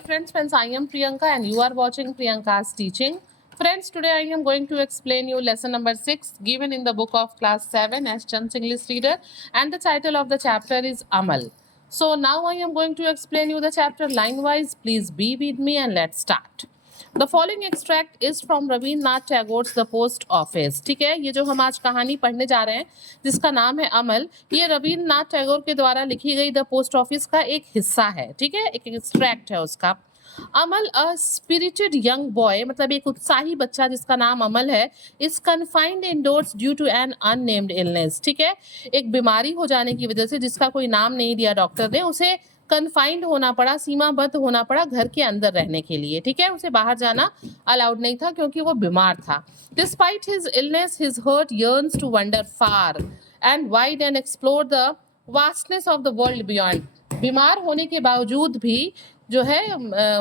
Friends, I am Priyanka and you are watching Priyanka's teaching. Friends, today I am going to explain you lesson number 6 given in the book of class 7 as Chand's English reader, and the title of the chapter is Amal. So now I am going to explain you the chapter line wise. Please be with me and let's start. The following extract is from Rabindranath Tagore's the post office. ठीक है, ये जो हम आज कहानी पढ़ने जा रहे हैं जिसका नाम है अमल, ये रवींद्रनाथ टैगोर के द्वारा लिखी गई द पोस्ट ऑफिस का एक हिस्सा है। ठीक है, एक एक्सट्रैक्ट है उसका। Amal a spirited young boy, मतलब एक उत्साही बच्चा जिसका नाम अमल है, is confined indoors due to an unnamed illness. ठीक है, एक बीमारी हो जाने की वजह से जिसका कोई नाम नहीं दिया डॉक्टर ने, उसे कन्फाइंड होना पड़ा, सीमाबद्ध होना पड़ा घर के अंदर रहने के लिए। ठीक है, उसे बाहर जाना अलाउड नहीं था क्योंकि वो बीमार था। Despite his illness his heart yearns to wander far and wide and explore the vastness of the world beyond. बीमार होने के बावजूद भी जो है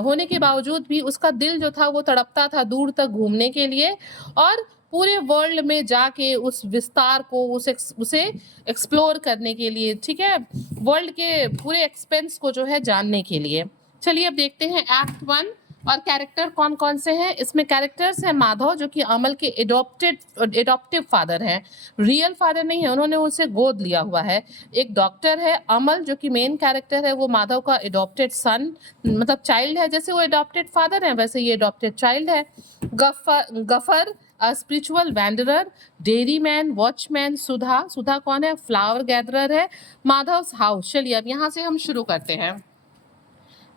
होने के बावजूद भी उसका दिल जो था वो तड़पता था दूर तक घूमने के लिए और पूरे वर्ल्ड में जाके उस विस्तार को उसे एक्सप्लोर करने के लिए। ठीक है, वर्ल्ड के पूरे एक्सपेंस को जो है जानने के लिए। चलिए अब देखते हैं एक्ट 1 और कैरेक्टर कौन कौन से हैं। इसमें कैरेक्टर्स हैं माधव जो कि अमल के एडॉप्टिव फादर हैं, रियल फादर नहीं है, उन्होंने उसे गोद लिया हुआ है। एक डॉक्टर है अमल जो कि मेन कैरेक्टर है, वो माधव का एडॉप्टेड सन मतलब चाइल्ड है। जैसे वो एडॉप्टेड फादर है वैसे ये एडॉप्टेड चाइल्ड है। Gaffer a spiritual wanderer, dairy man, watchman, Sudha कौन है, फ्लावर गैदरर है। माधव हाउस। चलिए अब यहाँ से हम शुरू करते हैं।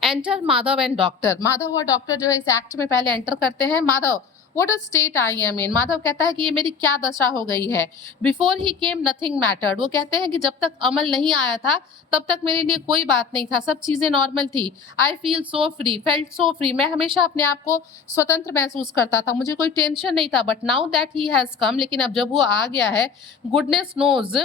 Enter Madhav and doctor. Madhav और डॉक्टर जो है इस एक्ट में पहले एंटर करते हैं। Madhav, what a state I am in. Madhav कहता है कि ये मेरी क्या दशा हो गई है। Before he came nothing mattered. वो कहते हैं कि जब तक अमल नहीं आया था तब तक मेरे लिए कोई बात नहीं था, सब चीजें नॉर्मल थी। I feel so free, felt so free. मैं हमेशा अपने आप को स्वतंत्र महसूस करता था, मुझे कोई टेंशन नहीं था। But now that he has come, लेकिन अब जब वो आ गया है, goodness knows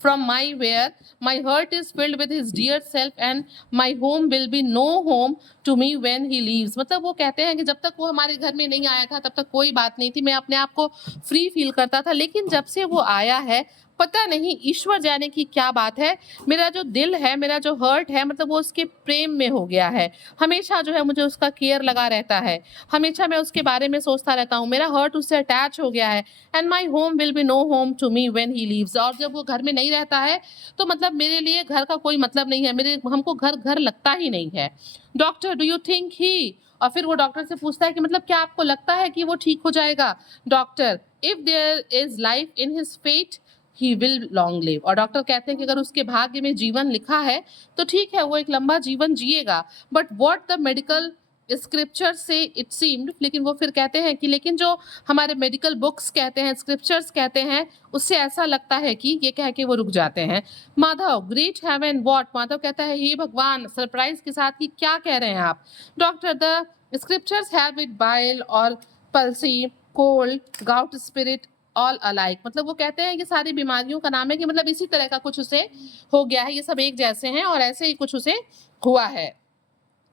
from my where my heart is filled with his dear self and my home will be no home to me when he leaves। मतलब वो कहते हैं कि जब तक वो हमारे घर में नहीं आया था तब तक कोई बात नहीं थी, मैं अपने आप को फ्री फील करता था, लेकिन जब से वो आया है पता नहीं ईश्वर जाने की क्या बात है, मेरा जो दिल है, मेरा जो हर्ट है, मतलब वो उसके प्रेम में हो गया है। हमेशा जो है मुझे उसका केयर लगा रहता है, हमेशा मैं उसके बारे में सोचता रहता हूँ, मेरा हर्ट उससे अटैच हो गया है। And my home will be no home to me when he leaves. और जब वो घर में नहीं रहता है तो मतलब मेरे लिए घर का कोई मतलब नहीं है, मेरे हमको घर घर लगता ही नहीं है। Doctor, do you think he. और फिर वो डॉक्टर से पूछता है कि मतलब क्या आपको लगता है कि वो ठीक हो जाएगा। Doctor, if there is life in his fate he will long live. और डॉक्टर कहते हैं कि अगर उसके भाग्य में जीवन लिखा है तो ठीक है, वो एक लंबा जीवन जिएगा। But what the medical scripture से इट सीम्ड। लेकिन वो फिर कहते हैं कि लेकिन जो हमारे मेडिकल बुक्स कहते हैं, स्क्रिप्चर्स कहते हैं, उससे ऐसा लगता है कि, ये कह के वो रुक जाते हैं। Madhav, great heaven what. Madhav कहता है हे भगवान, सरप्राइज के साथ कि क्या कह रहे हैं आप। Doctor, the scriptures have it bile और palsy, cold, gout spirit all alike. मतलब वो कहते हैं कि सारी बीमारियों का नाम है कि मतलब इसी तरह का कुछ उसे हो गया है, ये सब एक जैसे हैं और ऐसे ही कुछ उसे हुआ है।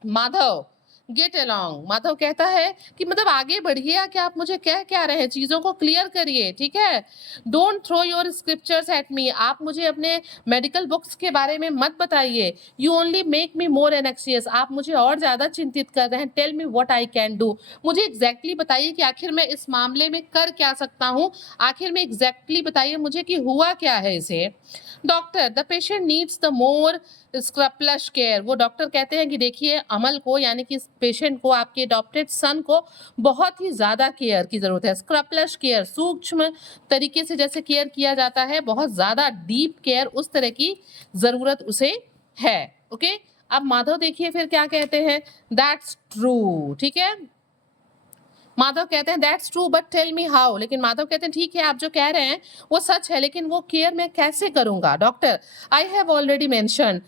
Madhav, get along. माधव कहता है कि मतलब आगे बढ़िए, या क्या आप मुझे कह क्या रहे हैं, चीजों को क्लियर करिए। ठीक है, don't throw your scriptures at me. आप मुझे अपने मेडिकल बुक्स के बारे में मत बताइए। You only make me more anxious. आप मुझे और ज्यादा चिंतित कर रहे हैं। Tell me what I can do. मुझे एग्जैक्टली बताइए कि आखिर मैं इस मामले में कर क्या सकता हूँ, आखिर में एग्जैक्टली बताइए मुझे कि हुआ क्या है इसे। Doctor, the patient needs the more scrupulous care. वो डॉक्टर कहते हैं कि देखिए अमल को, यानी कि पेशेंट को, आपके अडॉप्टेड सन को बहुत ही ज्यादा केयर की जरूरत है। स्क्रप्लश केयर, सूक्ष्म तरीके से जैसे केयर किया जाता है, बहुत ज्यादा डीप केयर, उस तरह की जरूरत उसे है। ओके, अब माधव देखिए फिर क्या कहते हैं। That's true. ठीक है, माधव कहते हैं that's true but tell me how. लेकिन माधव कहते हैं ठीक है, आप जो कह रहे हैं वो सच है, लेकिन वो केयर मैं कैसे करूंगा। Doctor, I have already mention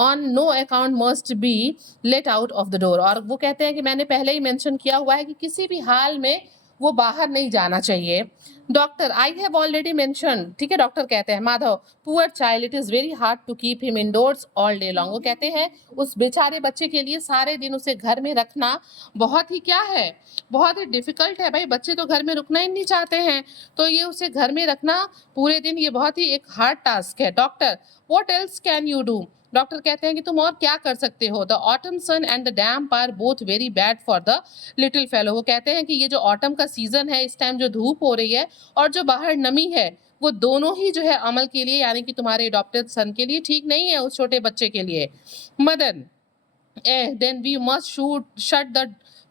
on no account must be let out of the door. और वो कहते हैं कि मैंने पहले ही मेंशन किया हुआ है कि किसी भी हाल में वो बाहर नहीं जाना चाहिए। Doctor, I have already mention. ठीक है, डॉक्टर कहते हैं Madhav, poor child, it is very hard to keep him indoors all day long. वो कहते हैं उस बेचारे बच्चे के लिए सारे दिन उसे घर में रखना बहुत ही क्या है, बहुत ही डिफिकल्ट है। भाई बच्चे तो घर में रुकना ही नहीं चाहते हैं, तो ये उसे घर में रखना पूरे दिन, ये बहुत ही एक हार्ड टास्क है। Doctor, what else can you do. Doctor कहते हैं कि तुम और क्या कर सकते हो। The autumn sun and the damp are both very bad for the little fellow. वो कहते हैं कि ये जो ऑटम का सीजन है, इस टाइम जो धूप हो रही है और जो बाहर नमी है, वो दोनों ही जो है अमल के लिए यानी कि तुम्हारे अडॉप्टेड सन के लिए ठीक नहीं है, उस छोटे बच्चे के लिए। Madan then we must shut the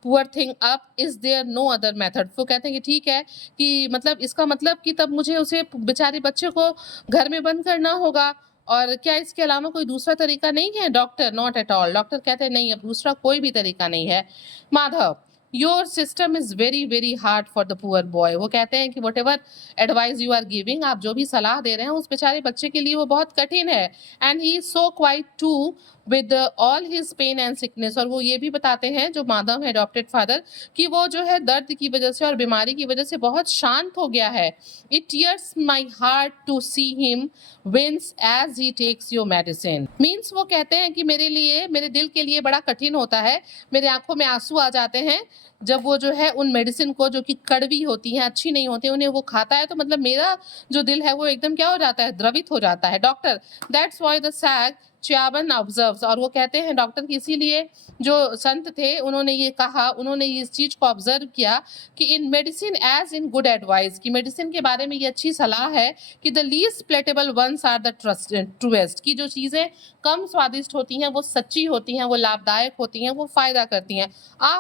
poor thing up. Is there no other method? वो कहते हैं कि ठीक है कि मतलब इसका मतलब कि तब मुझे उसे बेचारे बच्चे को घर में बंद करना होगा, और क्या इसके अलावा कोई दूसरा तरीका नहीं है? Doctor not at all. Doctor कहते हैं नहीं, अब दूसरा कोई भी तरीका नहीं है। Madhav your system is very very hard for the poor boy. वो कहते हैं कि whatever advice you are giving, आप जो भी सलाह दे रहे हैं उस बेचारे बच्चे के लिए वो बहुत कठिन है। And he is so quiet too with all his pain and sickness. और वो ये भी बताते हैं, जो माधव है अडॉप्टेड फादर, कि वो जो है दर्द की वजह से और बीमारी की वजह से बहुत शांत हो गया है। It tears my heart to see him wince as he takes your medicine. Means वो कहते हैं कि मेरे लिए, मेरे दिल के लिए बड़ा कठिन होता है, मेरे आंखों में आंसू आ जाते हैं जब वो जो है उन मेडिसिन को, जो कि कड़वी होती हैं, अच्छी नहीं होती, उन्हें वो खाता है, तो मतलब मेरा जो दिल है वो एकदम क्या हो जाता है, द्रवित हो जाता है। Doctor that's why the sage Chyavana observes. और वो कहते हैं डॉक्टर कि इसीलिए जो संत थे उन्होंने ये कहा, उन्होंने इस चीज को ऑब्जर्व किया कि in medicine as in good advice, कि मेडिसिन के बारे में ये अच्छी सलाह है कि the least palatable ones are the truest, की जो चीजें कम स्वादिष्ट होती हैं वो सच्ची होती हैं, वो लाभदायक होती हैं, वो फायदा करती हैं।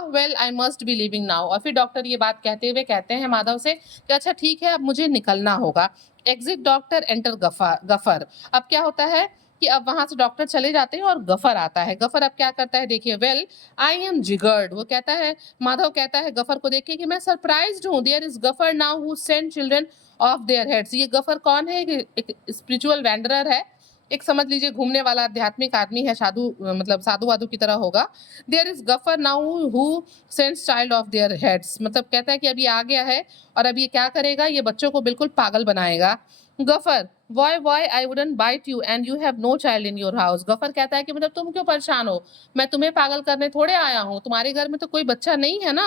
Well I must be living now. और फिर डॉक्टर ये बात कहते हुए कहते हैं माधव से कि अच्छा ठीक है, अब मुझे निकलना होगा। Exit doctor enter Gruffudd. अब क्या होता है कि अब वहां से डॉक्टर चले जाते हैं और गफर आता है। गफर अब क्या करता है, देखिए, वेल आई एम जिगर्ड। वो कहता है, माधव कहता है गफर को देख के कि मैं सरप्राइज्ड हूँ। There is Gaffer now who send children off their heads. ये गफर कौन है? एक स्पिरिचुअल वेंडरर है, एक समझ लीजिए घूमने वाला आध्यात्मिक आदमी है, साधु, मतलब साधु वाधु की तरह होगा। There is Gaffer now who sends child off their heads. मतलब कहता है कि अब ये आ गया है और अब ये क्या करेगा, ये बच्चों को बिल्कुल पागल बनाएगा। Gruffudd why I wouldn't bite you and you have no child in your house। Gruffudd कहता है कि मतलब तुम क्यों परेशान हो, मैं तुम्हें पागल करने थोड़े आया हूँ, तुम्हारे घर में तो कोई बच्चा नहीं है ना।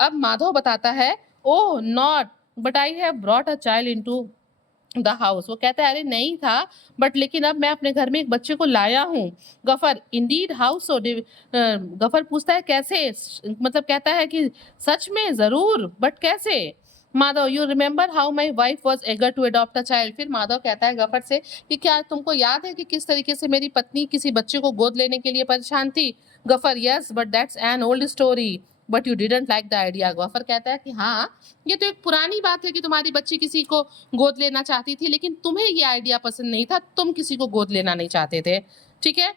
अब माधव बताता है, oh not but I have brought a child into the house. वो कहता है अरे नहीं था, बट लेकिन अब मैं अपने घर में एक बच्चे को लाया हूँ। Gruffudd Indeed house so. Gruffudd पूछता है कैसे, मतलब कहता है कि सच में, जरूर, बट कैसे। Madhav you remember how my wife was eager to adopt a child. फिर माधव कहता है गफर से कि क्या तुमको याद है कि किस तरीके से मेरी पत्नी किसी बच्चे को गोद लेने के लिए परेशान थी। Gruffudd yes but that's an old story but you didn't like the idea. Gruffudd कहता है कि हाँ, ये तो एक पुरानी बात है कि तुम्हारी बच्ची किसी को गोद लेना चाहती थी, लेकिन तुम्हें ये आइडिया पसंद नहीं था, तुम किसी को गोद लेना नहीं चाहते थे, ठीक है।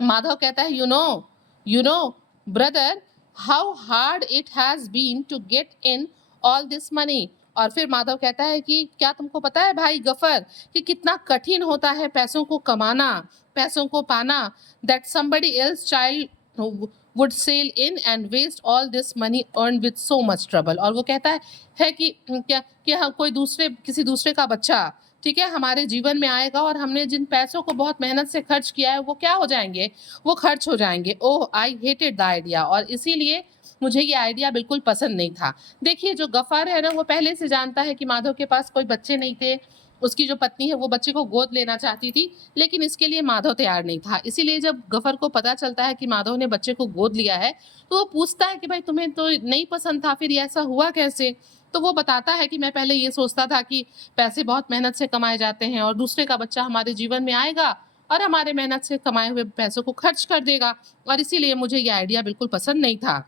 माधव कहता है you know brother how hard it has been to get in all this money. और फिर माधव कहता है कि क्या तुमको पता है भाई गफर कि कितना कठिन होता है पैसों को कमाना, पैसों को पाना। That somebody else child would sail in and waste all this money earned with so much trouble। और वो कहता है कि क्या कि हम कोई दूसरे, किसी दूसरे का बच्चा, ठीक है, हमारे जीवन में आएगा और हमने जिन पैसों को बहुत मेहनत से खर्च किया है वो क्या हो जाएंगे, वो खर्च हो जाएंगे। ओह आई हेटेड द आइडिया। और इसीलिए मुझे ये आइडिया बिल्कुल पसंद नहीं था। देखिए जो गफार है ना, वो पहले से जानता है कि माधव के पास कोई बच्चे नहीं थे, उसकी जो पत्नी है वो बच्चे को गोद लेना चाहती थी, लेकिन इसके लिए माधव तैयार नहीं था। इसीलिए जब गफर को पता चलता है कि माधव ने बच्चे को गोद लिया है, तो वो पूछता है कि भाई तुम्हें तो नहीं पसंद था, फिर ये ऐसा हुआ कैसे। तो वो बताता है कि मैं पहले ये सोचता था कि पैसे बहुत मेहनत से कमाए जाते हैं और दूसरे का बच्चा हमारे जीवन में आएगा और हमारे मेहनत से कमाए हुए पैसों को खर्च कर देगा, और इसीलिए मुझे ये आइडिया बिल्कुल पसंद नहीं था।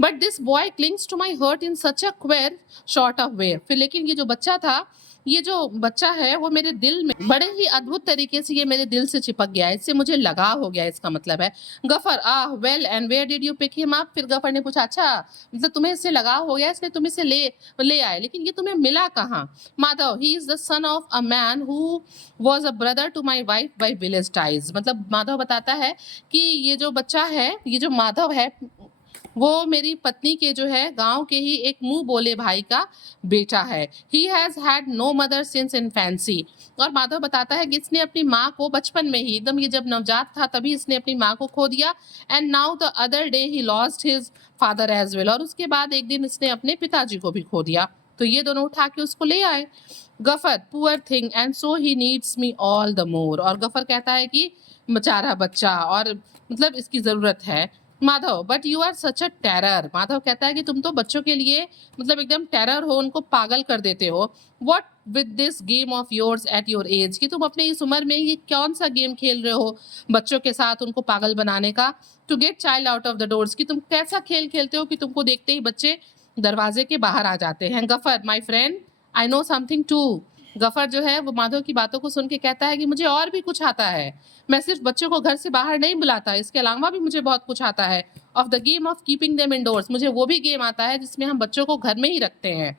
But this boy clings to my heart in such a queer sort of way. फिर लेकिन ये जो बच्चा था, ये जो बच्चा है वो मेरे दिल में बड़े ही अद्भुत तरीके से ये मेरे दिल से चिपक गया, इससे मुझे लगाव हो गया, इसका मतलब है। Gaffer well and where did you pick him up. फिर गफर ने पूछा अच्छा मतलब तुम्हें इससे लगाव हो गया, इसलिए तुम इसे ले आए, लेकिन ये तुम्हें मिला कहाँ। Madhav he is the son of a man who was a brother to my wife by village ties. मतलब माधव बताता है कि ये जो बच्चा है, ये जो माधव है, वो मेरी पत्नी के जो है गांव के ही एक मुंह बोले भाई का बेटा है। He has had no mother since infancy. और माधव बताता है कि इसने अपनी माँ को बचपन में ही, एकदम ये जब नवजात था तभी इसने अपनी माँ को खो दिया। And now the other day he lost his father as well. और उसके बाद एक दिन इसने अपने पिताजी को भी खो दिया। तो ये दोनों उठा के उसको ले आए। Gruffudd, poor thing and so he needs me all the more. और गफर कहता है कि बेचारा बच्चा, और मतलब इसकी जरूरत है। Madhav, but you are such a terror. Madhav कहता है कि तुम तो बच्चों के लिए मतलब एकदम टेरर हो, उनको पागल कर देते हो। What with this game of yours at your age, कि तुम अपने इस उम्र में ये कौन सा गेम खेल रहे हो बच्चों के साथ उनको पागल बनाने का। To get child out of the doors, कि तुम कैसा खेल खेलते हो कि तुमको देखते ही बच्चे दरवाजे के बाहर आ जाते हैं। Gaffer, my friend, I know something too. Gaffer जो है वो माधव की बातों को सुन के कहता है कि मुझे और भी कुछ आता है, मैं सिर्फ बच्चों को घर से बाहर नहीं बुलाता, इसके अलावा भी मुझे बहुत कुछ आता है। Of the game of keeping them indoors, मुझे वो भी गेम आता है जिसमें हम बच्चों को घर में ही रखते हैं।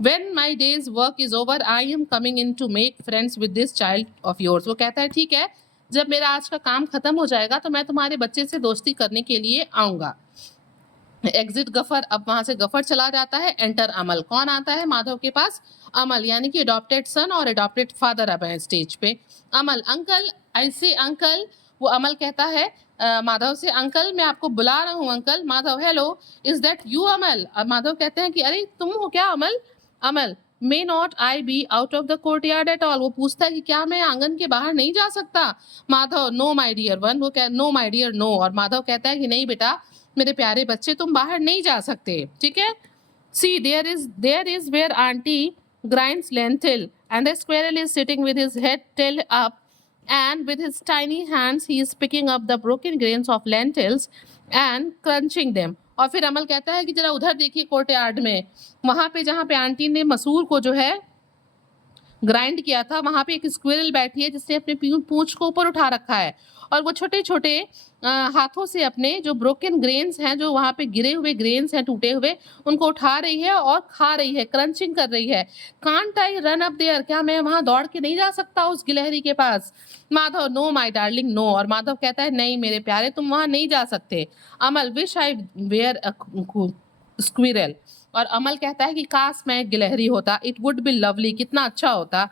When my day's work is over, I am coming in to make friends with this child of yours. वो कहता है ठीक है, जब मेरा आज का काम खत्म हो जाएगा तो मैं तुम्हारे बच्चे से दोस्ती करने के लिए आऊंगा। एग्जिट गफर, अब वहां से गफर चला जाता है। एंटर अमल, कौन आता है माधव के पास? अमल, यानी कि अडॉप्टेड सन और अडॉप्टेड फादर अब है स्टेज पे। अमल, अंकल, आई से अंकल। वो अमल कहता है माधव से, अंकल मैं आपको बुला रहा हूँ uncle. Madhav, hello, is that you Amal? Madhav कहते हैं कि अरे तुम हो क्या Amal? Amal, may not I be out of the courtyard at all. वो पूछता है कि क्या मैं आंगन के बाहर नहीं जा सकता? Madhav, no my dear one. वो कह नो माई डियर नो। और माधव कहता है कि नहीं बेटा मेरे प्यारे बच्चे, तुम बाहर नहीं जा सकते, ठीक है। See there is where auntie grinds lentil and the squirrel is sitting with his head tail up and with his tiny hands he is picking up the broken grains of lentils and crunching them। और फिर अमल कहता है कि जरा उधर देखिए courtyard में, वहां पे जहां पे आंटी ने मसूर को जो है ग्राइंड किया था, वहां पे एक स्क्विरल बैठी है जिसने अपने पूंछ को ऊपर उठा रखा है, और वो छोटे छोटे हाथों से अपने जो ब्रोकन ग्रेन्स हैं, जो वहां पे गिरे हुए ग्रेन्स हैं टूटे हुए, उनको उठा रही है और खा रही है, क्रंचिंग कर रही है। Can't I run up there, क्या मैं वहां दौड़ के नहीं जा सकता उस गिलहरी के पास? Madhav, no my darling no. और माधव कहता है नहीं मेरे प्यारे, तुम वहां नहीं जा सकते। अमल, विश आई वेयर स्क्विरल। और अमल कहता है कि काश मैं एक गिलहरी होता, इट वुड बी लवली, कितना अच्छा होता।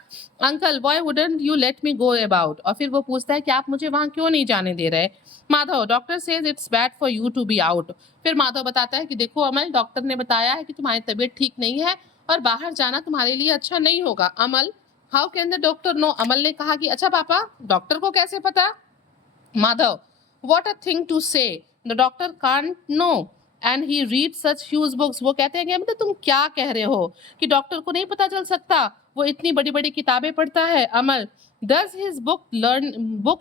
Uncle, why wouldn't you let me go about. और फिर वो पूछता है कि आप मुझे वहां क्यों नहीं जाने दे रहे? Madhav, doctor says it's bad for you to be out. फिर माधव बताता है कि देखो अमल, डॉक्टर ने बताया है कि तुम्हारी तबीयत ठीक नहीं है और बाहर जाना तुम्हारे लिए अच्छा नहीं होगा। Amal, how can the doctor know? Amal ने कहा कि अच्छा पापा, डॉक्टर को कैसे पता? Madhav, what a thing to say, the doctor can't know and he reads such huge books। वो कहते हैं कि मतलब तुम क्या कह रहे हो कि डॉक्टर को नहीं पता चल सकता, वो इतनी बड़ी बड़ी किताबें पढ़ता है। अमल, does his book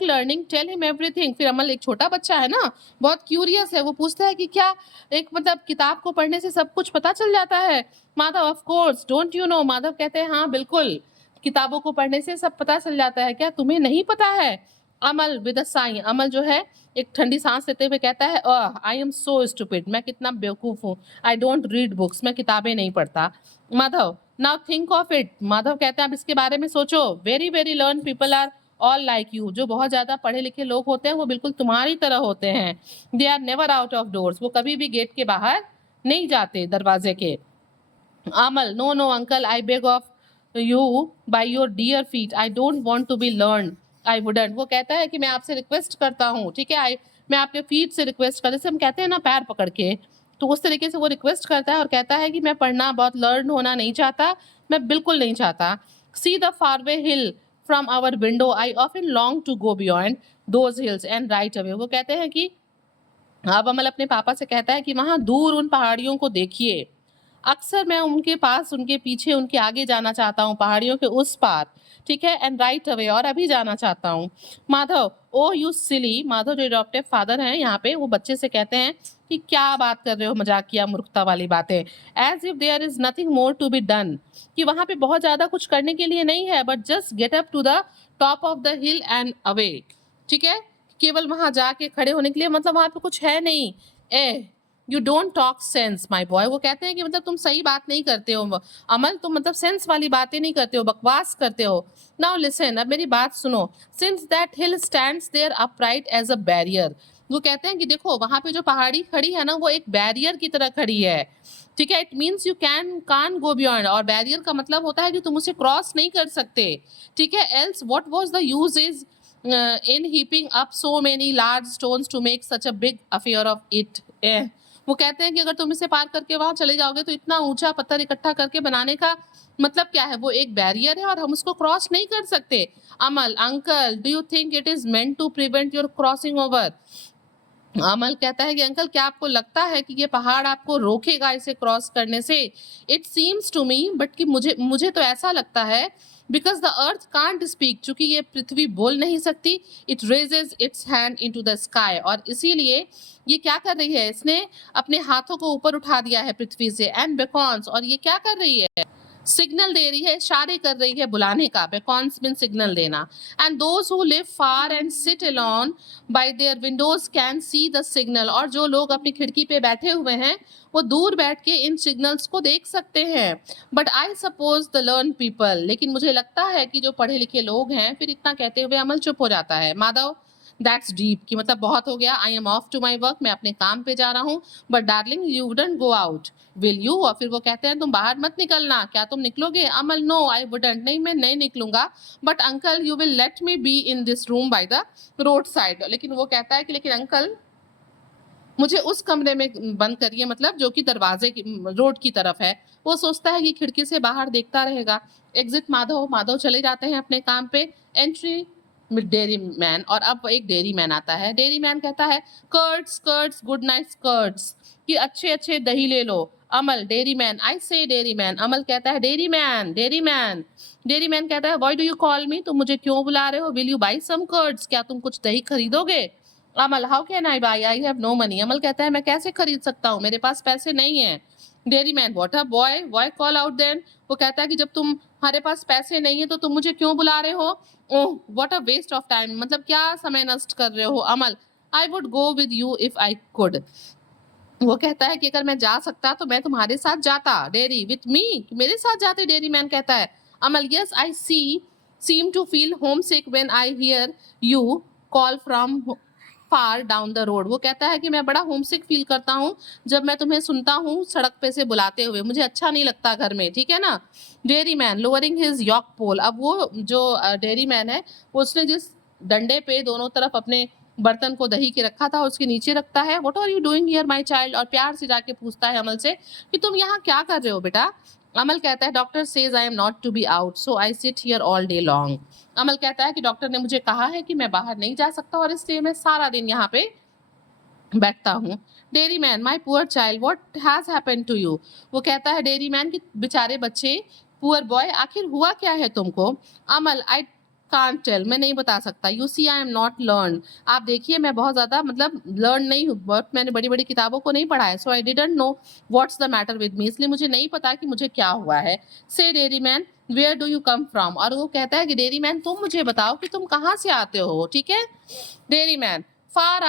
learning tell him everything। फिर अमल एक छोटा बच्चा है ना, बहुत क्यूरियस है, वो पूछता है कि क्या एक मतलब किताब को पढ़ने से सब कुछ पता चल जाता है? Madhav, of course, don't you no. Madhav कहते हैं हाँ बिल्कुल, किताबों को पढ़ने से सब पता चल जाता है, क्या तुम्हें नहीं पता है? अमल विद अ साई, अमल जो है एक ठंडी सांस लेते हुए कहता है आई एम सो स्टूपिड, मैं कितना बेवकूफ हूँ। आई डोंट रीड बुक्स, मैं किताबें नहीं पढ़ता। Madhav, now think of it. Madhav कहते हैं अब इसके बारे में सोचो। Very very learn people are all like you. जो बहुत ज्यादा पढ़े लिखे लोग होते हैं वो बिल्कुल तुम्हारी तरह होते हैं। They are never out of doors, वो कभी भी गेट के बाहर नहीं जाते, दरवाजे के। Amal, no no uncle, I beg of you by your dear feet, I don't want to be learn, I wouldn't. वो कहता है कि मैं आपसे रिक्वेस्ट करता हूँ, ठीक है, आई मैं आपके फीट से रिक्वेस्ट कर, जैसे हम कहते हैं ना पैर पकड़ के, तो उस तरीके से वो रिक्वेस्ट करता है और कहता है कि मैं पढ़ना बहुत लर्न होना नहीं चाहता, मैं बिल्कुल नहीं चाहता। See the faraway hill from our window, I often long to go beyond those hills and right away. वो कहते हैं कि अब अमल अपने पापा से कहता है कि वहां दूर उन पहाड़ियों को देखिए, अक्सर मैं उनके पास, उनके पीछे, उनके आगे जाना चाहता हूँ, पहाड़ियों के उस पार, ठीक है, एंड राइट अवे, और अभी जाना चाहता हूँ। माधव, ओ यू सिली। माधव जो अडॉप्टिव फादर हैं यहाँ पे, वो बच्चे से कहते हैं कि क्या बात कर रहे हो, मजाकिया मूर्खता वाली बातें। As if there is nothing more to be done, कि वहां पे बहुत ज्यादा कुछ करने के लिए नहीं है, but just get up to the top of the hill and away, ठीक है, केवल वहां जाके खड़े होने के लिए, मतलब वहां पे कुछ है नहीं। A you don't talk sense my boy. वो कहते हैं कि मतलब तुम सही बात नहीं करते हो अमल, तुम मतलब सेंस वाली बातें नहीं करते हो, बकवास करते हो। नाउ लिसन, अब मेरी बात सुनो। Since that hill stands there upright as a barrier. वो कहते हैं कि देखो वहां पे जो पहाड़ी खड़ी है ना, वो एक बैरियर की तरह खड़ी है, ठीक है। It means you can go beyond, और बैरियर का मतलब होता है कि तुम उसे क्रॉस नहीं कर सकते, ठीक है। Else what was the use is in heaping up so many large stones to make such a big affair of it। वो कहते हैं कि अगर तुम इसे पार करके वहां चले जाओगे तो इतना ऊंचा पत्थर इकट्ठा करके बनाने का मतलब क्या है, वो एक बैरियर है और हम उसको क्रॉस नहीं कर सकते। Amal, uncle, do you think it is meant to prevent your crossing over? Amal कहता है कि अंकल, क्या आपको लगता है कि ये पहाड़ आपको रोकेगा इसे क्रॉस करने से? It seems to me, but कि मुझे तो ऐसा लगता है, because the earth can't speak, चूंकि ये पृथ्वी बोल नहीं सकती, it raises its hand into the sky, और इसीलिए ये क्या कर रही है, इसने अपने हाथों को ऊपर उठा दिया है पृथ्वी से, एंड बेकॉन्स, और ये क्या कर रही है, सिग्नल दे रही है, इशारे कर रही है बुलाने का, बेकॉन्स मीन सिग्नल देना। And those who live far and sit alone bye there Windows can see the signal, और जो लोग अपनी खिड़की पे बैठे हुए हैं वो दूर बैठ के इन सिग्नल्स को देख सकते हैं। But I suppose the learn people, लेकिन मुझे लगता है कि जो पढ़े लिखे लोग हैं, फिर इतना कहते हुए अमल चुप हो जाता है। माधव, दैट्स डीप, कि मतलब बहुत हो गया। I am off to my work, मैं अपने काम पे जा रहा हूँ। But darling, you wouldn't go out, will you? और फिर वो कहते हैं तुम बाहर मत निकलना, क्या तुम निकलोगे? अमल, नो आई वुडंट, नहीं मैं नहीं निकलूंगा। But uncle, you will let me be in this room by the road side, लेकिन वो कहता है कि लेकिन अंकल, मुझे उस कमरे में बंद करिए, मतलब जो कि दरवाजे की रोड की तरफ है। वो सोचता है कि खिड़की से बाहर देखता रहेगा। एग्जिट माधव, माधव चले जाते हैं अपने काम पे। एंट्री डेयरी मैन, और अब एक डेयरी मैन आता है। डेयरी मैन कहता है, curds curds, good night curds, कि अच्छे अच्छे दही ले लो। अमल, डेयरी मैन, आई से डेयरी मैन। अमल कहता है, dairy man, dairy man. Dairy man कहता है, why do you call me, तुम मुझे क्यों बुला रहे हो? Will you buy some curds, क्या तुम कुछ दही खरीदोगे? Amal, how can I buy, I have no money. Amal कहता है, मैं कैसे खरीद सकता हूँ, मेरे पास पैसे नहीं है। Dairy man, what a boy, why call out then. वो कहता है कि जब तुम्हारे पास पैसे नहीं है तो तुम मुझे क्यों बुला रहे हो? Oh, what a waste of time, मतलब क्या समय नष्ट कर रहे हो? Amal, I would go with you if I could. वो कहता है कि अगर मैं जा सकता तो मैं तुम्हारे साथ जाता। डेयरी, विथ मी, मेरे साथ जाते? डेयरी मैन कहता है। Amal, yes I seem to feel home sick when I hear you call from far down the road. वो कहता है कि मैं बड़ा होमसिक फील करता हूँ जब मैं तुम्हें सुनता हूँ सड़क पे से बुलाते हुए, मुझे अच्छा नहीं लगता घर में, ठीक है ना? Dairy man, lowering his yoke pole, अब वो जो डेयरी मैन है, वो उसने जिस डंडे पे दोनों तरफ अपने बर्तन को दही के रखा था उसके नीचे रखता है। What are you doing here my child, और प्यार से जाके पूछता है अमल से कि तुम यहाँ क्या कर रहे हो बेटा? अमल कहता है, doctor says I am not to be out, so I sit here all day long. Amal कहता है कि डॉक्टर ने मुझे कहा है कि मैं बाहर नहीं जा सकता और इसलिए मैं सारा दिन यहाँ पे बैठता हूँ। Dairyman, my poor child, what has happened to you. वो कहता है डेयरी मैन कि बेचारे बच्चे, पुअर बॉय, आखिर हुआ क्या है तुमको? अमल, आई कांट टेल, मैं नहीं बता सकता। You see I am not learn, आप देखिए मैं बहुत ज्यादा मतलब लर्न नहीं हूँ, बहुत मैंने बड़ी बड़ी किताबों को नहीं पढ़ा है। So I didn't know what's the matter with me, इसलिए मुझे नहीं पता कि मुझे क्या हुआ है। Says dairyman, where do you come from, और वो कहता है कि डेयरी मैन, तुम मुझे बताओ कि तुम कहाँ से आते हो, ठीक है? Dairy man, far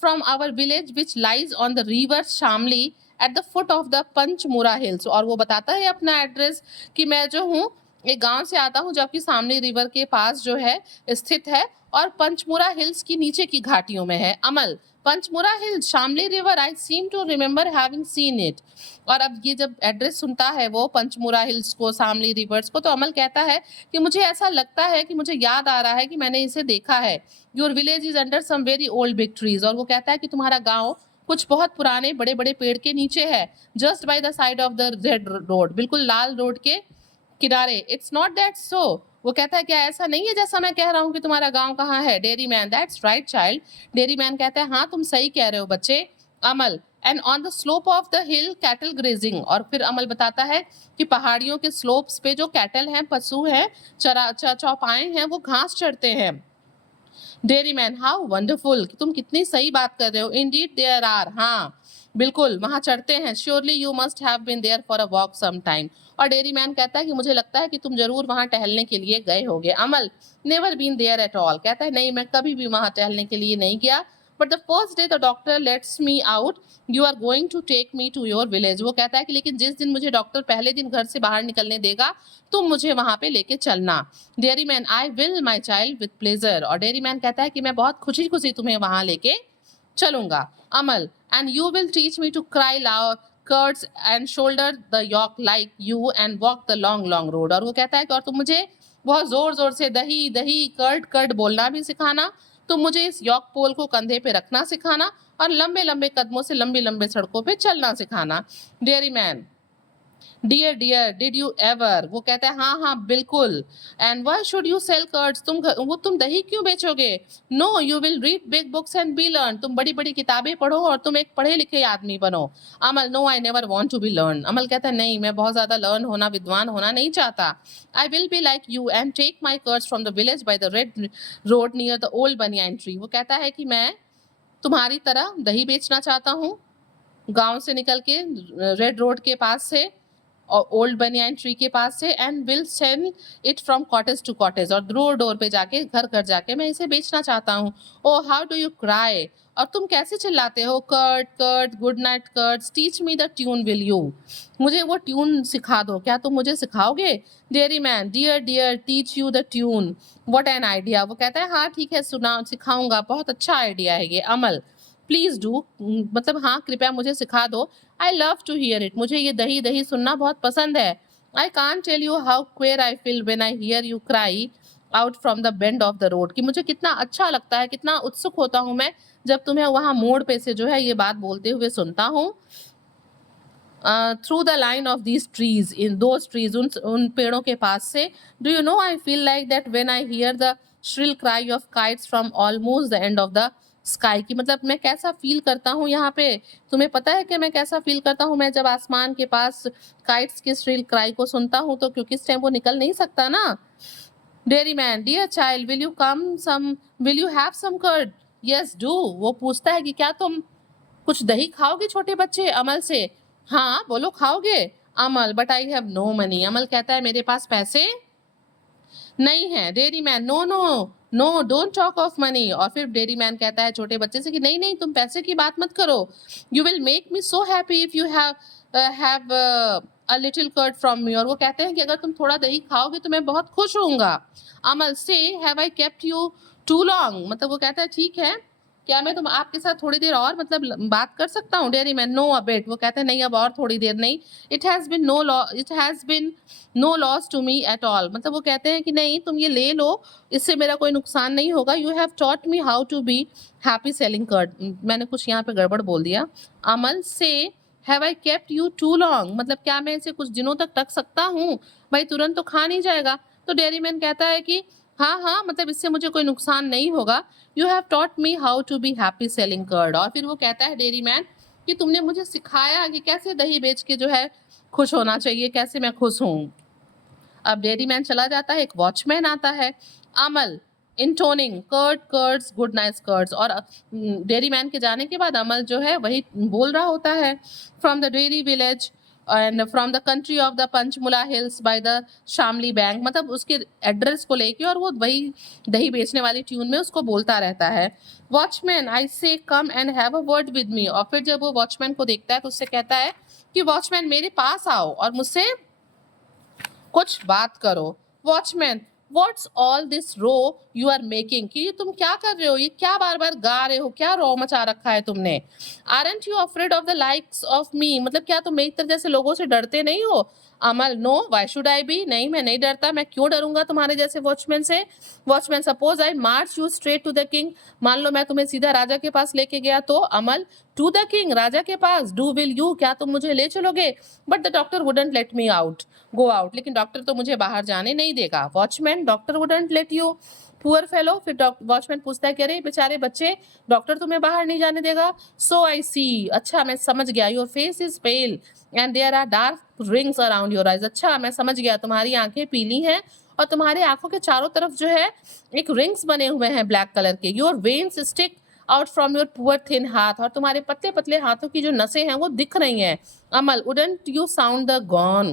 from our village which lies on the river Shamli at the foot of the Panchmura hills, और वो बताता है अपना एड्रेस कि मैं जो हूँ एक गांव से आता हूँ जबकि सामने रिवर के पास जो है स्थित है, और पंचमुरा हिल्स की नीचे की घाटियों में है। Amal, Panchmura hills, Shamli river, I seem to remember having seen it. और अब ये जब एड्रेस सुनता है वो पंचमुरा हिल्स को, शामली रिवर्स को, तो अमल कहता है कि मुझे ऐसा लगता है कि मुझे याद आ रहा है कि मैंने इसे देखा है। Your village is under some very old big trees, और वो कहता है कि तुम्हारा गाँव कुछ बहुत पुराने बड़े बड़े पेड़ के नीचे है। Just by the side of the red road, बिल्कुल लाल रोड के किनारे। इट्स नॉट दैट सो, वो कहता है क्या ऐसा नहीं है जैसा मैं कह रहा हूँ कि तुम्हारा गांव कहाँ है? Dairy man, that's right child. Dairy man कहता है, हाँ तुम सही कह रहे हो बच्चे। Amal, and on the slope of the hill cattle grazing, और फिर अमल बताता है कि पहाड़ियों के स्लोप्स पे जो कैटल हैं, पशु हैं, चौपाए हैं, वो घास चढ़ते हैं। डेयरी मैन, हाउ वंडरफुल, कि तुम कितनी सही बात कर रहे हो। इंडीड देयर आर, हाँ बिल्कुल वहां चढ़ते हैं। Surely you must have been there for a walk some time, और डेयरी मैन कहता है कि मुझे लगता है कि तुम जरूर वहां टहलने के लिए गए होगे। Amal, never been there at all, कहता है नहीं मैं कभी भी वहां टहलने के लिए नहीं गया। But the first day the doctor lets me out you are going to take me to your village. वो कहता है कि लेकिन जिस दिन मुझे डॉक्टर पहले दिन घर से बाहर निकलने देगा तुम मुझे वहां पे लेके चलना। Dairy man, I will my child with pleasure, और डेयरी मैन कहता है कि मैं बहुत खुशी खुशी तुम्हें वहां लेके चलूंगा। Amal, and you will teach me to cry loud curds and shoulder the yoke like you and walk the long long road, और वो कहता है कि और तुम मुझे बहुत जोर जोर से दही दही कर्ड कर्ड बोलना भी सिखाना, तुम मुझे इस यॉक पोल को कंधे पे रखना सिखाना, और लंबे लंबे कदमों से लंबी लंबे सड़कों पे चलना सिखाना। Dairy man, dear dear did you ever, वो कहता है हाँ हाँ बिल्कुल। And why should you sell curds, तुम दही क्यों बेचोगे? No you will read big books and be learn, तुम बड़ी बड़ी किताबें पढ़ो और तुम एक पढ़े लिखे आदमी बनो। Amal, no I never want to be learn, Amal कहता है नहीं, मैं बहुत ज्यादा लर्न होना, विद्वान होना नहीं चाहता। I will be like you and take my curds from the village by the red road near the old banyan tree, वो कहता है कि मैं तुम्हारी तरह दही बेचना चाहता हूँ गांव से निकल के, रेड रोड के पास से और ओल्ड बनियान ट्री के पास से, and will sell it from cottage to cottage, और डोर डोर पे जाके, घर घर जाके मैं इसे बेचना चाहता हूँ। Oh how do you cry, और तुम कैसे चिल्लाते हो? Curd curd good night curds, teach me the tune will you, मुझे वो ट्यून सिखा दो, क्या तुम मुझे सिखाओगे? Dairy man, dear dear teach you the tune, what an idea, वो कहता है हाँ ठीक है सुना सिखाऊंगा, बहुत अच्छा आइडिया है ये। अमल, प्लीज डू, मतलब हाँ कृपया मुझे सिखा दो। I love to hear it, मुझे ये दही दही सुनना बहुत पसंद है। I can't tell you how queer I feel when I hear you cry out from the bend of the road, कि मुझे कितना अच्छा लगता है, कितना उत्सुक होता हूँ मैं जब तुम्हें वहां मोड़ पे से जो है ये बात बोलते हुए सुनता हूँ। Through the line of these trees, in those trees, उन पेड़ों के पास से। Do you no I feel like that when I here the shrill cry of kites from almost the end of the sky, की मतलब मैं कैसा feel करता हूँ यहाँ पे, तुम्हें पता है कि मैं कैसा फील करता हूँ मैं जब आसमान के पास काइट्स के श्रिल क्राई को सुनता हूँ, तो क्योंकि इस टाइम वो निकल नहीं सकता ना। Dairy man, dear child will you have some curd, yes do, वो पूछता है कि क्या तुम कुछ दही खाओगे छोटे बच्चे? अमल से, हाँ बोलो खाओगे? Amal, but I have no money, Amal कहता है मेरे पास पैसे नहीं है। Dairy man, no no no don't talk of money, और फिर डेयरी मैन कहता है छोटे बच्चे से कि नहीं नहीं तुम पैसे की बात मत करो। You will make me so happy if you have a little curd from me, और वो कहते हैं कि अगर तुम थोड़ा दही खाओगे तो मैं बहुत खुश होऊंगा। Amal says, have I kept you too long, मतलब वो कहता है ठीक है, क्या मैं तुम आपके साथ थोड़ी देर और मतलब बात कर सकता हूँ? Dairy man, no a bit, वो कहते हैं नहीं अब और थोड़ी देर नहीं। It has been no loss to me at all, मतलब वो कहते हैं कि नहीं तुम ये ले लो, इससे मेरा कोई नुकसान नहीं होगा। You have taught me how to be happy selling curd, मैंने कुछ यहाँ पे गड़बड़ बोल दिया। Amal says, have I kept you too long, मतलब क्या मैं इसे कुछ दिनों तक रख सकता हूँ? भाई तुरंत तो खा नहीं जाएगा। तो डेयरी मैन कहता है कि हाँ हाँ मतलब इससे मुझे कोई नुकसान नहीं होगा। You have taught me how to be happy selling curd, और फिर वो कहता है डेयरी मैन कि तुमने मुझे सिखाया कि कैसे दही बेच के जो है खुश होना चाहिए, कैसे मैं खुश हूँ। अब डेयरी मैन चला जाता है, एक वॉचमैन आता है। Amal, intoning curd curds good night curds, और डेयरी मैन के जाने के बाद अमल जो है वही बोल रहा होता है। From the dairy village and from the country of the Panchmula hills by the Shamli bank, मतलब उसके एड्रेस को लेके और वो वही दही बेचने वाली ट्यून में उसको बोलता रहता है। वॉचमैन, आई से come and have a word with me, और फिर जब वो वॉचमैन को देखता है तो उससे कहता है कि वॉचमैन मेरे पास आओ और मुझसे कुछ बात करो। Watchman, what's all this row you are making, कि ये तुम क्या कर रहे हो, ये क्या बार बार गा रहे हो, क्या रो मचा रखा है तुमने? Aren't you afraid of the likes of me, मतलब क्या तुम मेरी तरह जैसे लोगों से डरते नहीं हो? Amal, no why should I be, नहीं मैं नहीं डरता, मैं क्यों डरूंगा तुम्हारे जैसे वॉचमैन से? Watchman, suppose I march you straight to the king, मान लो मैं तुम्हें सीधा राजा के पास लेके गया तो? अमल, टू द किंग, राजा के पास, डू विल यू, क्या तुम मुझे ले चलोगे? But the doctor wouldn't let me out go out, लेकिन डॉक्टर तो मुझे बाहर जाने नहीं देगा। Watchman, doctor wouldn't let you, poor fellow, फिर वॉचमैन पूछता है कि अरे बेचारे बच्चे, डॉक्टर तुम्हें बाहर नहीं जाने देगा? सो आई सी, अच्छा मैं समझ गया, your face is pale and there are dark rings around your eyes, अच्छा मैं समझ गया तुम्हारी आंखें पीली हैं और तुम्हारे आंखों के चारों तरफ जो है एक रिंग्स बने हुए हैं ब्लैक कलर के। Your veins stick out from your poor thin हाथ, और तुम्हारे पतले पतले हाथों की जो नसें हैं वो दिख रही हैं। Amal, wouldn't you sound the gong?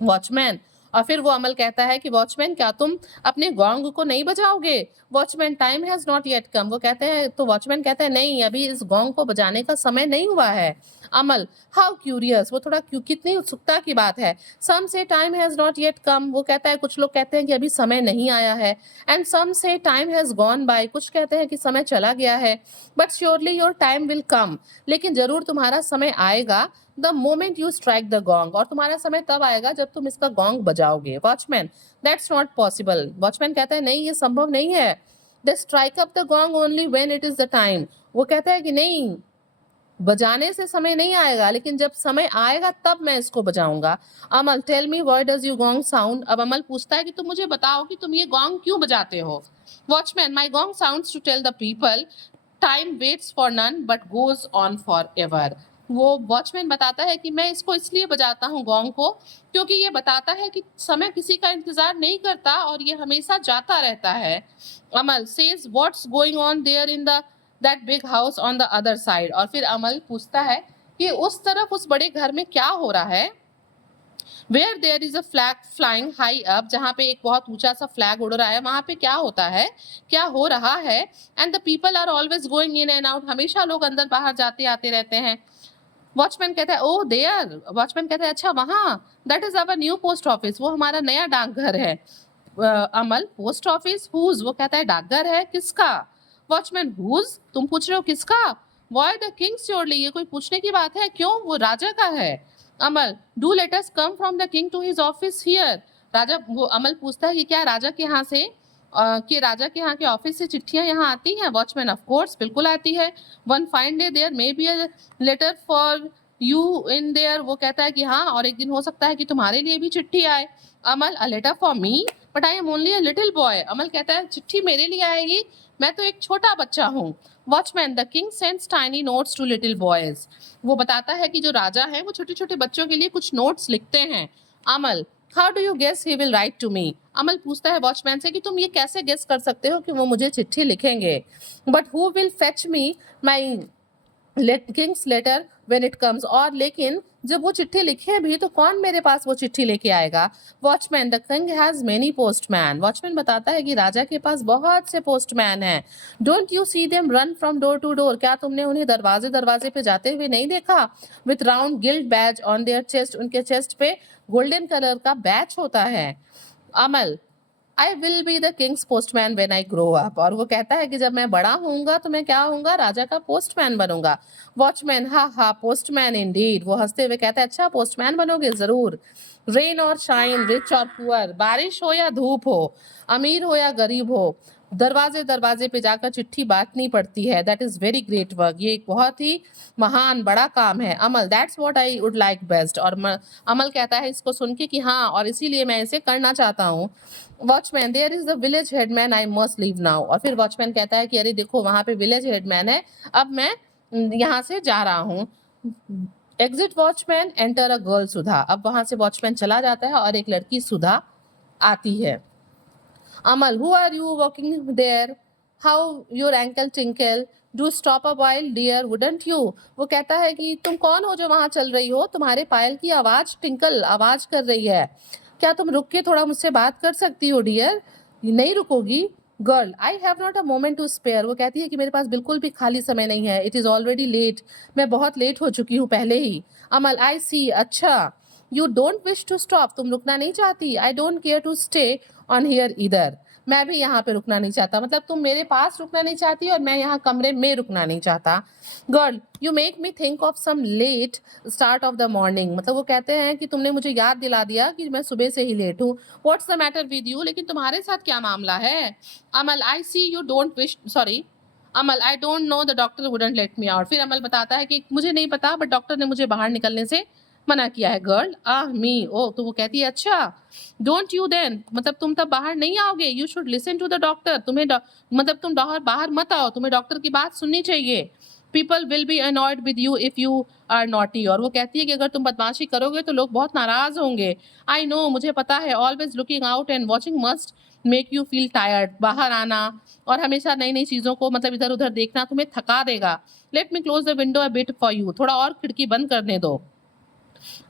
Watchman, और फिर वो अमल कहता है कि वॉचमैन क्या तुम अपने गोंग को नहीं बजाओगे? Watchman, time has not yet come, वो कहते हैं, तो वॉचमैन कहता है नहीं अभी इस गोंग को बजाने का समय नहीं हुआ है। अमल, हाउ क्यूरियस, वो थोड़ा क्यों, कितनी उत्सुकता की बात है। सम से time has not yet come, वो कहता है कुछ लोग कहते हैं कि अभी समय नहीं आया है। एंड सम से टाइम हैज गॉन बाय, कुछ कहते हैं कि समय चला गया है। But surely your time will come, लेकिन जरूर तुम्हारा समय आएगा। The moment you strike the gong, और तुम्हारा समय तब आएगा जब तुम इसका गॉन्ग बजाओगे। Watchman, that's not possible, watchman कहता है नहीं ये संभव नहीं है। They strike up the gong only when it is the time. वो कहता है कि नहीं, बजाने से समय नहीं आएगा, लेकिन जब समय आएगा तब मैं इसको बजाऊंगा. Amal, tell me why does you gong sound. अब अमल पूछता है कि तुम मुझे बताओ कि तुम ये गॉन्ग क्यों बजाते हो. Watchman, my gong sounds to tell the people time waits for none but goes on for ever. वो वॉचमैन बताता है कि मैं इसको इसलिए बजाता हूँ गॉन्ग को, क्योंकि ये बताता है कि समय किसी का इंतजार नहीं करता और ये हमेशा जाता रहता है. Amal says what's going on there in the that big house on the other side. और फिर अमल पूछता है कि उस तरफ उस बड़े घर में क्या हो रहा है. Where there is a flag flying high up, जहाँ पे एक बहुत ऊंचा सा फ्लैग उड़ रहा है, वहां पे क्या होता है, क्या हो रहा है. And the people are always going in and out, हमेशा लोग अंदर बाहर जाते आते रहते हैं. वॉचमैन कहता है ओह देयर. वॉचमैन कहता है अच्छा वहां, that is our new post office, वो हमारा नया डाकघर है. अमल, पोस्ट ऑफिस हुज, वो कहता है डाकघर है किसका. वॉचमैन, हुज, तुम पूछ रहे हो किसका. व्हाई द किंग्स श्योरली, ये कोई पूछने की बात है, क्यों, वो राजा का है. Amal, do letters come from the king to his office here. राजा, वो अमल पूछता है कि क्या राजा के यहाँ से कि राजा के यहाँ के ऑफिस से चिट्ठियां यहाँ आती हैं. वॉचमैन, ऑफ कोर्स, बिल्कुल आती है. One fine day there may be a letter for you in there, वो कहता है कि हाँ, और एक दिन हो सकता है कि तुम्हारे लिए भी चिट्ठी आए. Amal, a letter for me but I am only a little boy. Amal कहता है चिट्ठी मेरे लिए आएगी, मैं तो एक छोटा बच्चा हूँ. Watchman, the king sends tiny notes to little boys. वो बताता है कि जो राजा है वो छोटे छोटे बच्चों के लिए कुछ नोट्स लिखते हैं. Amal, how do you guess he will write to me. Amal पूछता है वॉचमैन से कि तुम ये कैसे गेस कर सकते हो कि वो मुझे चिट्ठी लिखेंगे. But who will fetch me my Kings letter when it comes. और लेकिन जब वो चिट्ठी लिखे भी तो कौन मेरे पास वो चिट्ठी लेके आएगा. Watchman, the king has many postman. Watchman बताता है कि राजा के पास बहुत से पोस्टमैन हैं. Don't you see them run from door to door, क्या तुमने उन्हें दरवाजे दरवाजे पे जाते हुए नहीं देखा. With round gilt badge on their chest, उनके चेस्ट पे गोल्डन कलर का बैच होता है. Amal, I will be the king's postman when I grow up. और वो कहता है कि जब मैं बड़ा होऊंगा तो मैं क्या होऊंगा, राजा का पोस्टमैन बनूंगा. वॉचमैन, हा हा, पोस्टमैन इंडीड. वो हंसते हुए कहता है अच्छा पोस्टमैन बनोगे, जरूर. रेन और शाइन, रिच और पुअर, बारिश हो या धूप हो, अमीर हो या गरीब हो, दरवाजे दरवाजे पे जाकर चिट्ठी बांटनी पड़ती है. That is very great work, ये एक बहुत ही महान बड़ा काम है. Amal, that's what I would like best. और अमल कहता है इसको सुन के कि हाँ, और इसीलिए मैं इसे करना चाहता हूँ. Watchman, there is the village headman, I must leave now. और फिर वॉचमैन कहता है कि अरे देखो वहां पे विलेज हेडमैन है, अब मैं यहाँ से जा रहा हूँ. Exit watchman, enter a girl Sudha. अब वहां से वॉचमैन चला जाता है और एक लड़की सुधा आती है. Amal, who are you walking there, how your ankle tinkle, do stop a while dear wouldn't you. वो कहता है कि तुम कौन हो जो वहां चल रही हो, तुम्हारे पायल की आवाज टिंकल आवाज कर रही है, क्या तुम रुक के थोड़ा मुझसे बात कर सकती हो डियर. नहीं रुकोगी. Girl, I have not a moment to spare. वो कहती है कि मेरे पास बिल्कुल भी खाली समय नहीं है. इट इज ऑलरेडी लेट, मैं बहुत लेट हो चुकी हूँ पहले ही. अमल, आई सी, अच्छा. You don't wish to stop, तुम रुकना नहीं चाहती. I don't care to stay on here इधर, मैं भी यहाँ पे रुकना नहीं चाहता. मतलब तुम मेरे पास रुकना नहीं चाहती और मैं यहाँ कमरे में रुकना नहीं चाहता. Girl, you make me think of some late start of the morning. मतलब वो कहते हैं कि तुमने मुझे याद दिला दिया कि मैं सुबह से ही लेट हूँ. What's the matter with you, लेकिन तुम्हारे साथ क्या मामला है. Amal, I see you don't wish, sorry. Amal, I don't know, the doctor wouldn't let me out. फिर अमल बताता है कि मुझे नहीं पता बट डॉक्टर ने मुझे बाहर निकलने से मना किया है. गर्ल, आह मी, ओ. तो वो कहती है अच्छा, डोंट यू देन, मतलब तुम तब बाहर नहीं आओगे. You should listen to the doctor, तुम्हें मतलब तुम बाहर मत आओ, तुम्हें डॉक्टर की बात सुननी चाहिए. People will be annoyed with you if you are naughty. और वो कहती है कि अगर तुम बदमाशी करोगे तो लोग बहुत नाराज होंगे. आई नो, मुझे पता है. Always looking out and watching must make you feel tired. बाहर आना और हमेशा नई नई चीजों को मतलब इधर उधर देखना तुम्हें थका देगा. Let me close the window a bit for you, थोड़ा और खिड़की बंद करने दो.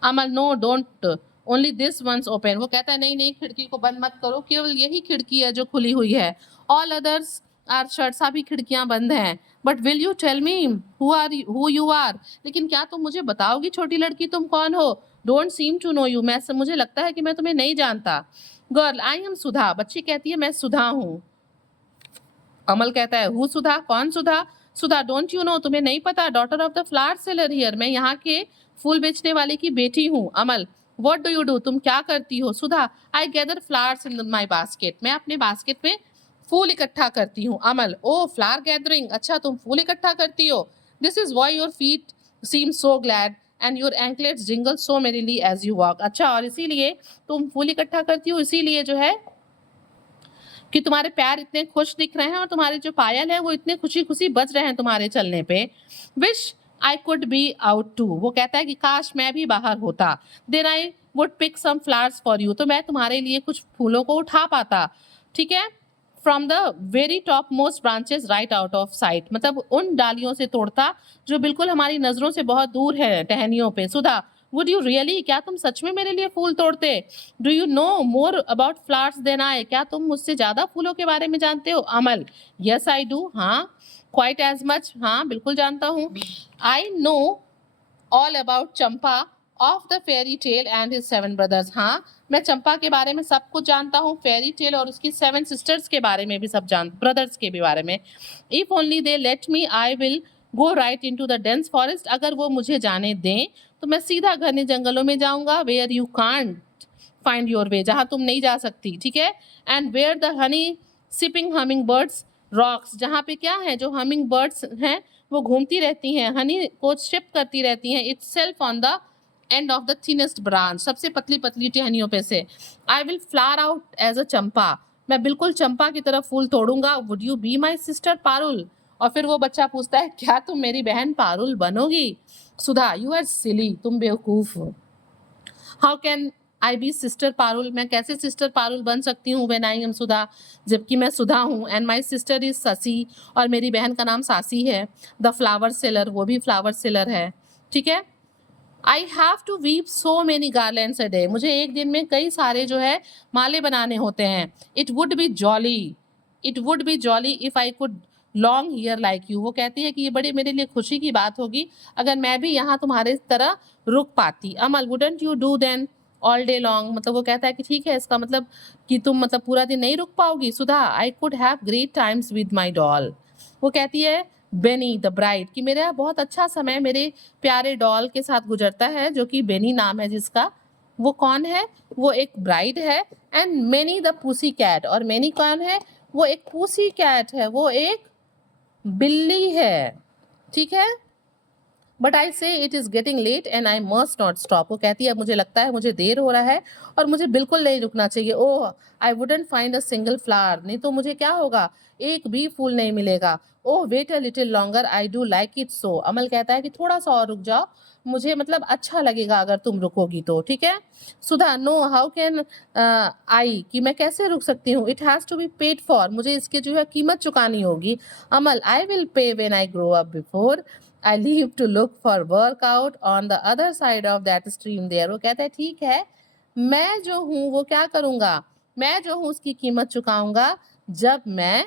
Amal, no don't, only this once open. वो कहता है नहीं नहीं, खिड़की को बंद मत करो, केवल यही खिड़की है जो खुली हुई है. ऑल अदर्स आर शट, सभी खिड़कियां बंद हैं. But will you tell me who you are, लेकिन क्या तुम मुझे बताओगी छोटी लड़की तुम कौन हो. Don't seem to know you, मुझे लगता है कि मैं तुम्हें नहीं जानता. Girl, I am Sudha. बच्ची कहती है मैं सुधा हूँ. अमल कहता है हु सुधा, कौन Sudha. Sudha, don't you know, तुम्हें नहीं पता, daughter of the flower seller here, मैं यहाँ के फूल बेचने वाले की बेटी हूँ. Amal, what do you do, तुम क्या करती हो. Sudha, I gather flowers in my basket, मैं अपने बास्केट में फूल इकट्ठा करती हूँ। अमल, ओ फ्लावर गैदरिंग, अच्छा तुम फूल इकट्ठा करती हो। This is why your feet seem so glad and your anklets jingle so merrily as you walk. अच्छा, और इसीलिए तुम फूल इकट्ठा करती हो, इसीलिए जो है कि तुम्हारे पैर इतने खुश दिख रहे हैं और तुम्हारे जो पायल है वो इतने खुशी खुशी बज रहे हैं तुम्हारे चलने पे। Wish I could be out too, वो कहता है कि काश मैं भी बाहर होता। Then I would pick some flowers for you, तो मैं तुम्हारे लिए कुछ फूलों को उठा पाता। ठीक है, from the very top most branches right out of site, मतलब उन डालियों से तोड़ता जो बिल्कुल हमारी नजरों से बहुत दूर है, टहनियों पे। सुधा, वुड यू रियली, क्या तुम सच में मेरे लिए फूल तोड़ते? Do you know more about flowers than I, क्या तुम मुझसे ज्यादा फूलों के बारे में जानते हो? अमल, यस आई डू, हाँ क्वाइट एज मच, हाँ बिल्कुल जानता हूँ। I know all about Champa of the fairy tale and his 7 brothers, हाँ मैं चंपा के बारे में सब कुछ जानता हूँ, फेरी टेल और उसकी 7 सिस्टर्स के बारे में भी सब ब्रदर्स के भी बारे में। If only they let me I will go right into the dense forest, अगर वो मुझे जाने दें तो मैं सीधा घने जंगलों में जाऊंगा। Where you can't find your way, जहां तुम नहीं जा सकती। ठीक है, and where the honey sipping humming birds rock, जहाँ पे क्या है, जो हमिंग बर्ड्स हैं वो घूमती रहती हैं, हनी को शिप करती रहती हैं, it's self on the end of the thinnest branch, सबसे पतली पतली टहनियों पे से। I will flower out as a champa, मैं बिल्कुल चंपा की तरफ फूल तोड़ूंगा। Would you be my sister Parul, और फिर वो बच्चा पूछता है क्या तुम मेरी बहन पारुल बनोगी? सुधा, यू आर सिली, तुम बेवकूफ हो। How can I be sister Parul, मैं कैसे सिस्टर पारुल बन सकती हूँ व्हेन आई एम सुधा, जबकि मैं सुधा हूँ। एंड माई सिस्टर इज ससी, और मेरी बहन का नाम सासी है। द फ्लावर सेलर, वो भी फ्लावर सेलर है। ठीक है, I have to weave so many garlands a day, मुझे एक दिन में कई सारे जो है माले बनाने होते हैं। It would be jolly, it would be jolly if I could long here like you, वो कहती है कि ये बड़ी मेरे लिए खुशी की बात होगी अगर मैं भी यहाँ तुम्हारे तरह रुक पाती। Amal, wouldn't you do then all day long, मतलब वो कहता है कि ठीक है, इसका मतलब कि तुम मतलब पूरा दिन नहीं रुक पाओगी। Sudha, I could have great times with my doll, वो कहती है बेनी द ब्राइड, कि मेरा बहुत अच्छा समय मेरे प्यारे डॉल के साथ गुजरता है, जो कि बेनी नाम है जिसका। वो कौन है? वो एक ब्राइड है। एंड मेनी द पूसी कैट, और मेनी कौन है? वो एक पूसी कैट है, वो एक बिल्ली है। ठीक है, but I say it is getting late and I must not stop, वो कहती है अब मुझे लगता है मुझे देर हो रहा है और मुझे बिल्कुल नहीं रुकना चाहिए। Oh, I wouldn't find a single flower, नहीं तो मुझे क्या होगा, एक भी फूल नहीं मिलेगा। Oh wait a little longer, I do like it so, Amal कहता है कि थोड़ा सा और रुक जाओ, मुझे मतलब अच्छा लगेगा अगर तुम रुकोगी तो। ठीक है, Sudha, no how can I, कि मैं कैसे रुक सकती हूँ, it has to be paid for, मुझे इसकी जो है कीमत चुकानी होगी। Amal, I will pay when I grow up, before I leave to look for workout on the other side of that stream there, वो कहता है ठीक है, मैं जो हूँ वो क्या करूँगा, मैं जो हूँ उसकी कीमत चुकाऊंगा जब मैं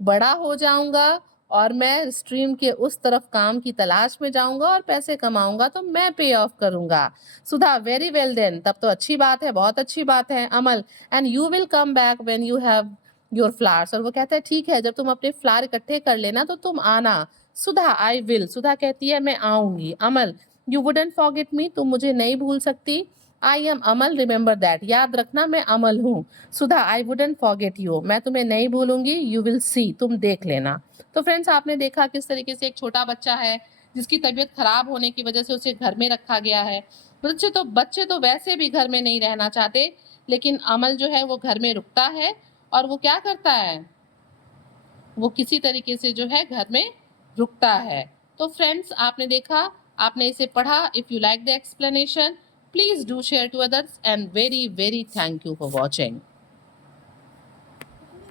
बड़ा हो जाऊंगा और मैं स्ट्रीम के उस तरफ काम की तलाश में जाऊंगा और पैसे कमाऊंगा तो मैं पे ऑफ करूंगा। सुधा, वेरी वेल देन, तब तो अच्छी बात है, बहुत अच्छी बात है। Amal, and you will come back when you have your flowers, और वो कहता है ठीक है, जब तुम अपने फ्लावर इकट्ठे कर लेना तो तुम आना। सुधा, आई विल, सुधा कहती है मैं आऊंगी। अमल, यू वुडंट फॉरगेट मी, तुम मुझे नहीं भूल सकती। I am Amal, remember that, याद रखना मैं अमल हूँ। सुधा, आई वुडंट फॉरगेट यू, मैं तुम्हें नहीं भूलूंगी। यू विल सी, तुम देख लेना। तो फ्रेंड्स, आपने देखा किस तरीके से एक छोटा बच्चा है जिसकी तबीयत खराब होने की वजह से उसे घर में रखा गया है। बच्चे तो वैसे भी घर में नहीं रहना चाहते, लेकिन अमल जो है वो घर में रुकता है और वो क्या करता है, वो किसी तरीके से जो है घर में रुकता है। तो फ्रेंड्स, आपने देखा, आपने इसे पढ़ा। If you like the explanation, please do share to others and very very thank you for watching.